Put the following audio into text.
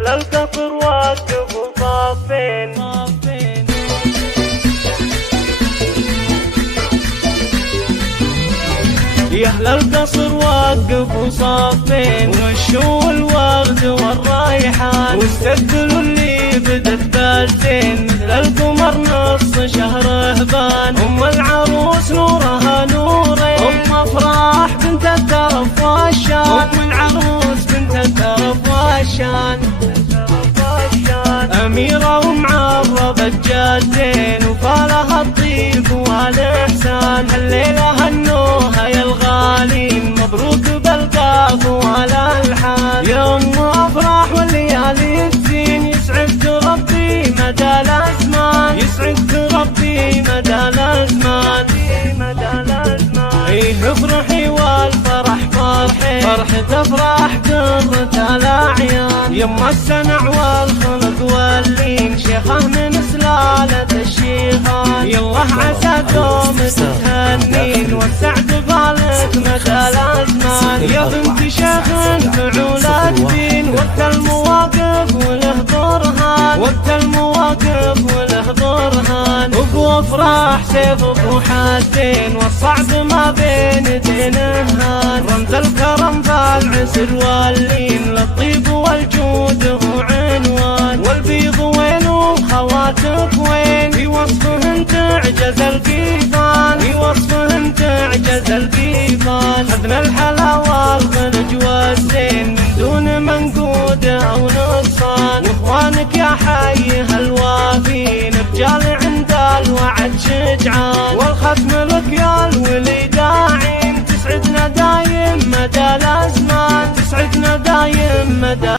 أهل القصر وقفوا صافين يا أهل القصر وقفوا صافين ومشوا الورد والريحان واستقبلوا اللي بدت بالزين مثل القمر نص شهر هبان. أم العروس نورها نورين أم أفراح بنت الترف والشان أم العروس بنت الترف والشان أميرة ومعرضة جادين وفالها الطيب والإحسان. الليلة هنوها يا الغالين مبروك بالقاف والألحان يا أم أفراح والليالي تزين يسعد ربي مدى الأزمان يسعد ربي مدى الأزمان. إيه افرحي والفرح فرحي فرحة افراح قرة الأعيان يما السنع والخلق واللين شيخه من سلالة الشيخان. يالله عسى دوم تهنين والسعد بالك مدى الأزمان يا بنت شيخ فعول الدين وقت المواقف وله برهان وقت المواقف وله برهان. ابو افراح سيف ابو حدين والصعب ما بين دينهان رمز الكرم فالعسر واللين للطيب والجود هو عنوان. والبيض وين وخواتك وين في وصفهن تعجز القيفان في وصفهن تعجز القيفان. خذنا الحلا والخلج والزين من دون منقود او نقصان واخوانك يا حي هالوافين رجال عند الوعد شجعان. والختم لك يا الولي داعين تسعدنا دايم مدى الازمان تسعدنا دايم مدى